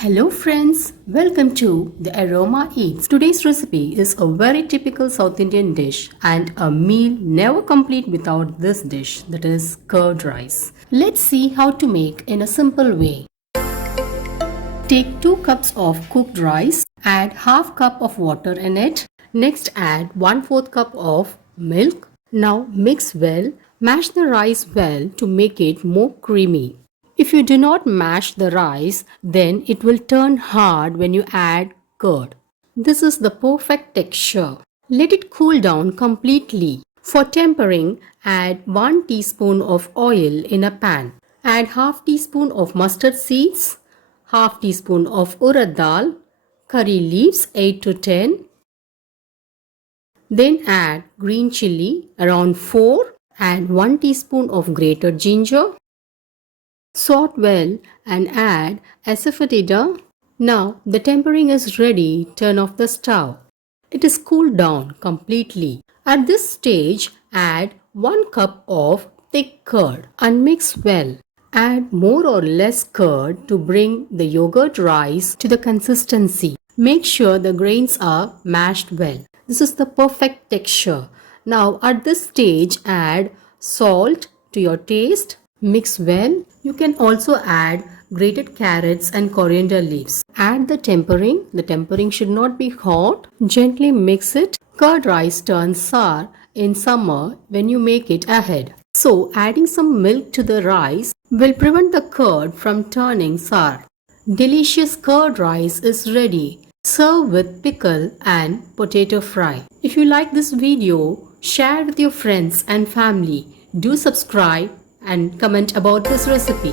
Hello friends, welcome to the Aroma Eats. Today's recipe is a very typical South Indian dish and a meal never complete without this dish, that is curd rice. Let's see how to make in a simple way. Take 2 cups of cooked rice, add half cup of water in it. Next add 1/4 cup of milk. Now mix well, mash the rice well to make it more creamy. If you do not mash the rice, then it will turn hard when you add curd. This is the perfect texture. Let it cool down completely. For tempering, add 1 teaspoon of oil in a pan. Add half teaspoon of mustard seeds, half teaspoon of Urad Dal, curry leaves 8 to 10. Then add green chilli around 4. Add 1 teaspoon of grated ginger. Salt well and add Asafoetida. Now the tempering is ready, turn off the stove. It is cooled down completely. At this stage, add 1 cup of thick curd and mix well. Add more or less curd to bring the yogurt rice to the consistency. Make sure the grains are mashed well. This is the perfect texture. Now at this stage, add salt to your taste. Mix well. You can also add grated carrots and coriander leaves. Add the tempering. The tempering should not be hot. Gently mix it. Curd rice turns sour in summer when you make it ahead. So adding some milk to the rice will prevent the curd from turning sour. Delicious curd rice is ready. Serve with pickle and potato fry. If you like this video, share with your friends and family. Do subscribe and comment about this recipe.